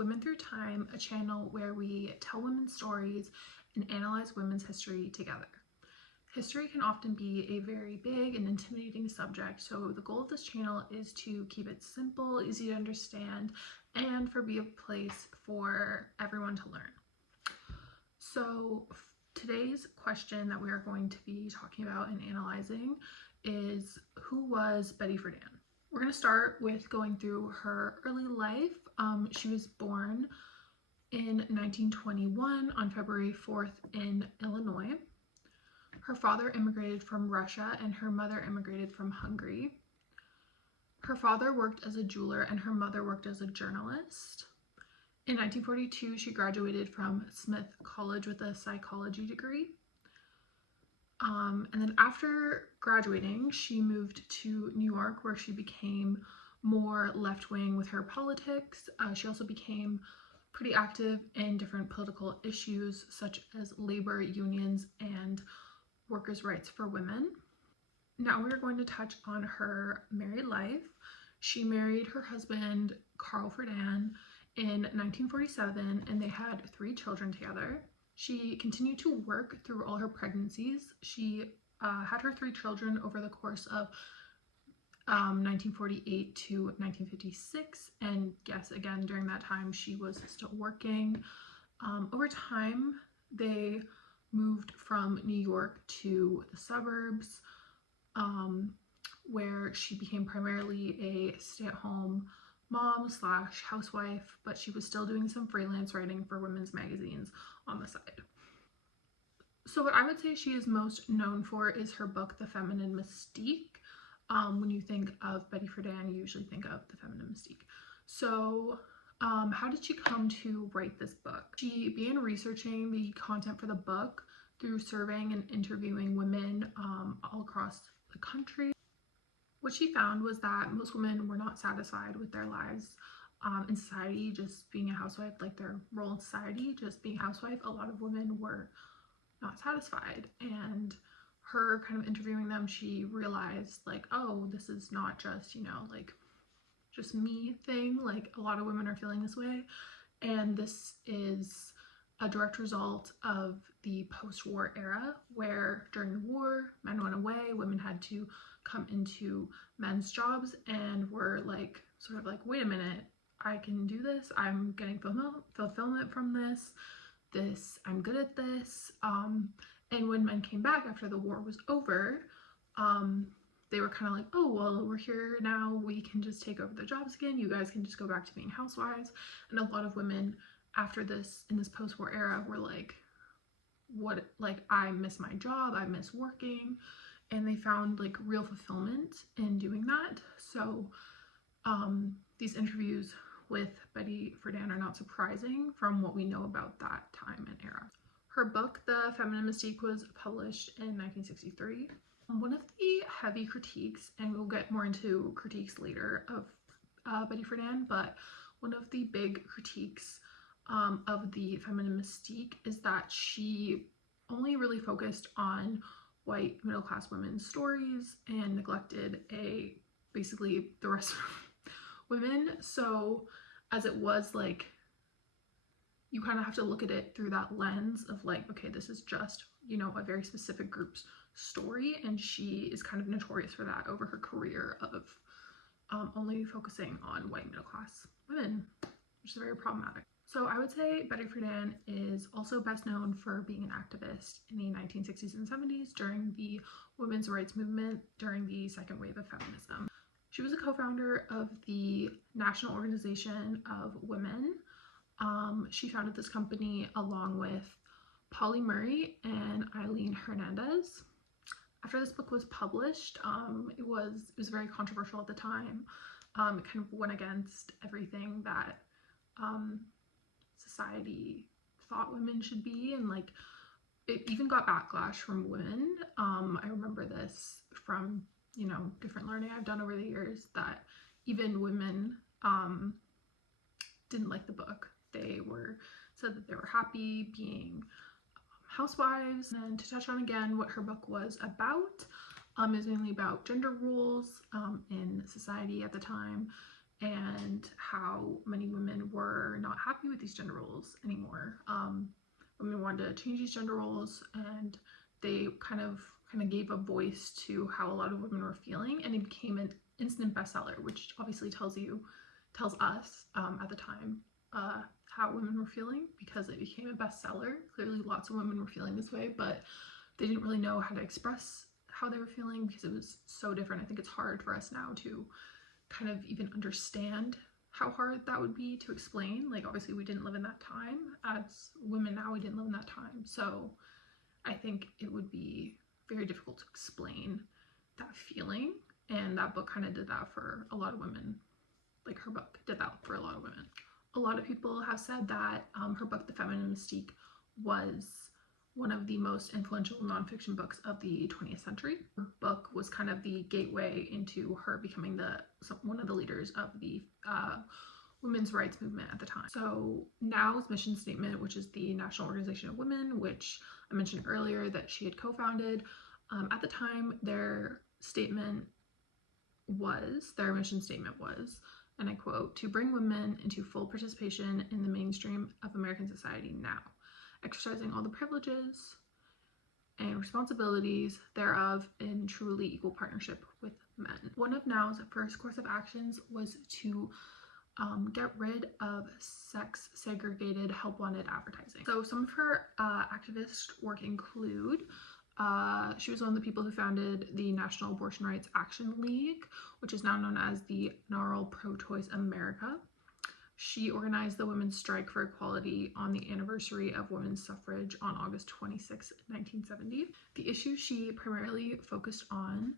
Women Through Time, a channel where we tell women's stories and analyze women's history together. History can often be a very big and intimidating subject, so the goal of this channel is to keep it simple, easy to understand, and for be a place for everyone to learn. So today's question that we are going to be talking about and analyzing is, who was Betty Friedan? We're going to start with going through her early life. She was born in 1921 on February 4th in Illinois. Her father immigrated from Russia and her mother immigrated from Hungary. Her father worked as a jeweler and her mother worked as a journalist. In 1942, she graduated from Smith College with a psychology degree. And then after graduating, she moved to New York, where she became more left-wing with her politics. She also became pretty active in different political issues, such as labor unions and workers' rights for women. Now we're going to touch on her married life. She married her husband, Carl Friedan, in 1947, and they had 3 children together. She continued to work through all her pregnancies. She had her 3 children over the course of 1948 to 1956, and yes, again, during that time she was still working. Over time, they moved from New York to the suburbs, where she became primarily a stay-at-home mom / housewife, but she was still doing some freelance writing for women's magazines on the side. So what I would say she is most known for is her book, The Feminine Mystique. When you think of Betty Friedan, you usually think of The Feminine Mystique. So how did she come to write this book? She began researching the content for the book through surveying and interviewing women all across the country. What she found was that most women were not satisfied with their lives in society, just being a housewife, like their role in society, just being a housewife. A lot of women were not satisfied, and her kind of interviewing them, she realized like, oh, this is not just, like just me thing, like a lot of women are feeling this way, and this is a direct result of the post-war era, where during the war men went away, women had to come into men's jobs and were like sort of like, wait a minute, I can do this, I'm getting fulfillment from this, I'm good at this. And when men came back after the war was over, they were kind of like, oh, well, we're here now, we can just take over the jobs again, you guys can just go back to being housewives. And a lot of women after this, in this post-war era, were like, what, like, I miss my job, I miss working, and they found like real fulfillment in doing that. So these interviews with Betty Friedan are not surprising from what we know about that time and era. Her book, The Feminine Mystique, was published in 1963. One of the heavy critiques, and we'll get more into critiques later of Betty Friedan, but one of the big critiques of The Feminine Mystique is that she only really focused on white middle-class women's stories and neglected basically the rest of women. So as it was, like, you kind of have to look at it through that lens of like, okay, this is just, a very specific group's story, and she is kind of notorious for that over her career of only focusing on white middle-class women, which is very problematic. So I would say Betty Friedan is also best known for being an activist in the 1960s and 70s during the women's rights movement during the second wave of feminism. She was a co-founder of the National Organization of Women. She founded this company along with Polly Murray and Eileen Hernandez. After this book was published, it was very controversial at the time. It kind of went against everything that society thought women should be, and like it even got backlash from women. I remember this from different learning I've done over the years, that even women didn't like the book. They said that they were happy being housewives. And to touch on again what her book was about, is mainly about gender roles in society at the time, and how many women were not happy with these gender roles anymore. Women wanted to change these gender roles, and they kind of gave a voice to how a lot of women were feeling, and it became an instant bestseller, which obviously tells us at the time how women were feeling, because it became a bestseller. Clearly lots of women were feeling this way, but they didn't really know how to express how they were feeling because it was so different. I think it's hard for us now to kind of even understand how hard that would be to explain. Like, obviously we didn't live in that time. As women now, we didn't live in that time, so I think it would be very difficult to explain that feeling, and that book kind of did that for a lot of women. Like, her book did that for a lot of women. A lot of people have said that her book, The Feminine Mystique, was one of the most influential nonfiction books of the 20th century. Her book was kind of the gateway into her becoming one of the leaders of the women's rights movement at the time. So NOW's mission statement, which is the National Organization of Women, which I mentioned earlier that she had co-founded, at the time their mission statement was, and I quote, "To bring women into full participation in the mainstream of American society now, exercising all the privileges and responsibilities thereof in truly equal partnership with men." One of NOW's first course of actions was to get rid of sex-segregated help-wanted advertising. So some of her activist work include, she was one of the people who founded the National Abortion Rights Action League, which is now known as the NARAL Pro-Choice America. She organized the Women's Strike for Equality on the anniversary of women's suffrage on August 26, 1970. The issues she primarily focused on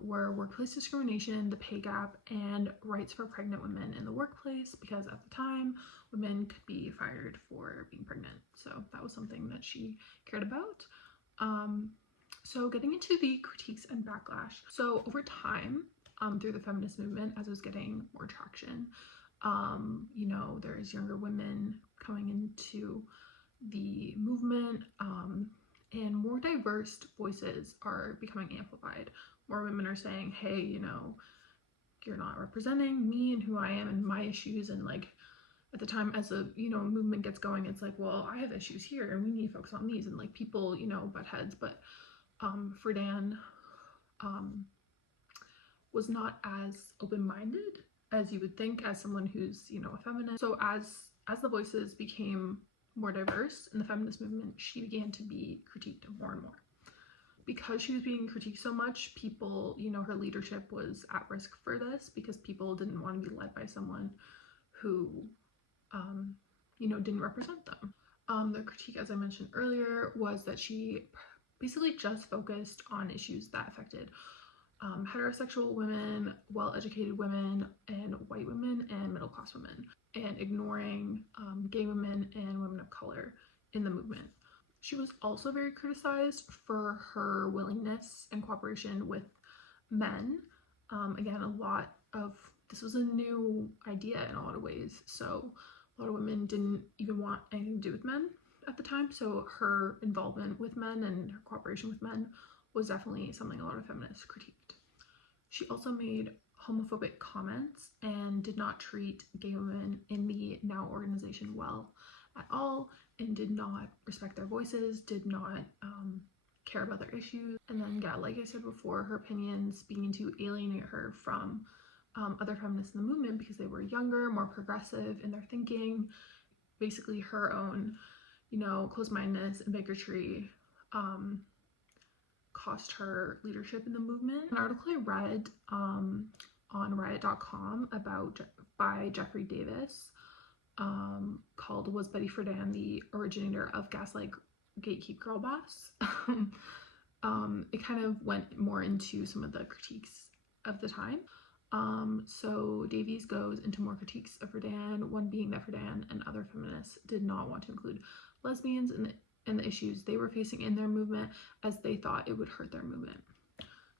were workplace discrimination, the pay gap, and rights for pregnant women in the workplace, because at the time women could be fired for being pregnant. So that was something that she cared about. So getting into the critiques and backlash. So over time, through the feminist movement, as it was getting more traction, there's younger women coming into the movement, and more diverse voices are becoming amplified. More women are saying, hey, you're not representing me and who I am and my issues. And like, at the time, as a movement gets going, it's like, well, I have issues here and we need to focus on these, and like people butt heads. But Friedan was not as open-minded as you would think, as someone who's a feminist. So as the voices became more diverse in the feminist movement, she began to be critiqued more and more. Because she was being critiqued so much, people, her leadership was at risk for this, because people didn't want to be led by someone who didn't represent them. The critique, as I mentioned earlier, was that she basically just focused on issues that affected heterosexual women, well-educated women, and white women, and middle-class women, and ignoring gay women and women of color in the movement. She was also very criticized for her willingness and cooperation with men. Again, this was a new idea in a lot of ways, so a lot of women didn't even want anything to do with men at the time, so her involvement with men and her cooperation with men was definitely something a lot of feminists critiqued. She also made homophobic comments and did not treat gay women in the NOW organization well at all, and did not respect their voices, did not care about their issues. And then, yeah, like I said before, her opinions began to alienate her from other feminists in the movement, because they were younger, more progressive in their thinking. Basically, her own, closed-mindedness and bigotry cost her leadership in the movement. An article I read on Riot.com by Jeffrey Davis, called "Was Betty Friedan the Originator of Gaslight Gatekeep Girl Boss?" It kind of went more into some of the critiques of the time. So Davies goes into more critiques of Friedan, one being that Friedan and other feminists did not want to include lesbians in the issues they were facing in their movement, as they thought it would hurt their movement.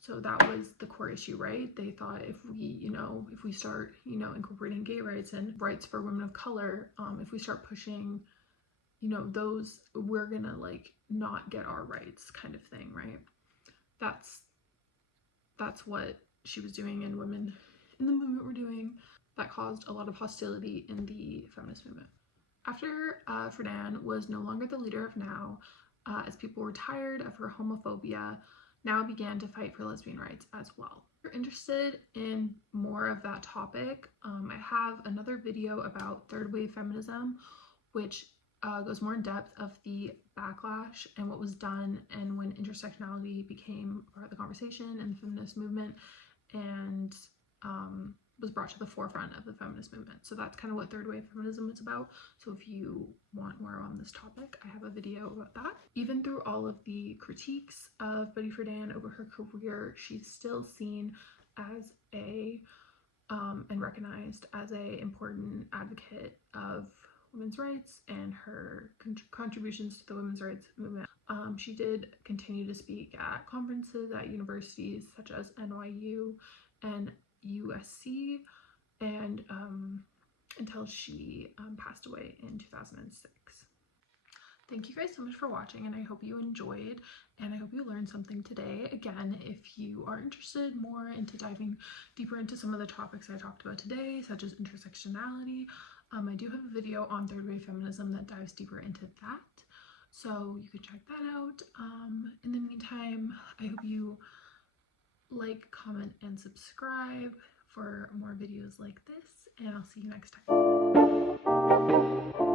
So that was the core issue, right? They thought if we start, incorporating gay rights and rights for women of color, if we start pushing, those, we're gonna not get our rights, kind of thing, right? That's what she was doing and women in the movement were doing. that caused a lot of hostility in the feminist movement. After Friedan was no longer the leader of NOW, as people were tired of her homophobia, NOW began to fight for lesbian rights as well. If you're interested in more of that topic, I have another video about third wave feminism, which goes more in depth of the backlash and what was done and when intersectionality became part of the conversation in the feminist movement and was brought to the forefront of the feminist movement. So that's kind of what third wave feminism is about. So if you want more on this topic, I have a video about that. Even through all of the critiques of Betty Friedan over her career, she's still seen as a and recognized as a important advocate of women's rights and her contributions to the women's rights movement. She did continue to speak at conferences at universities such as NYU and USC, and until she passed away in 2006. Thank you guys so much for watching, and I hope you enjoyed, and I hope you learned something today. Again, if you are interested more into diving deeper into some of the topics I talked about today, such as intersectionality, I do have a video on third wave feminism that dives deeper into that, so you can check that out. In the meantime, I hope you like, comment, and subscribe for more videos like this, and I'll see you next time.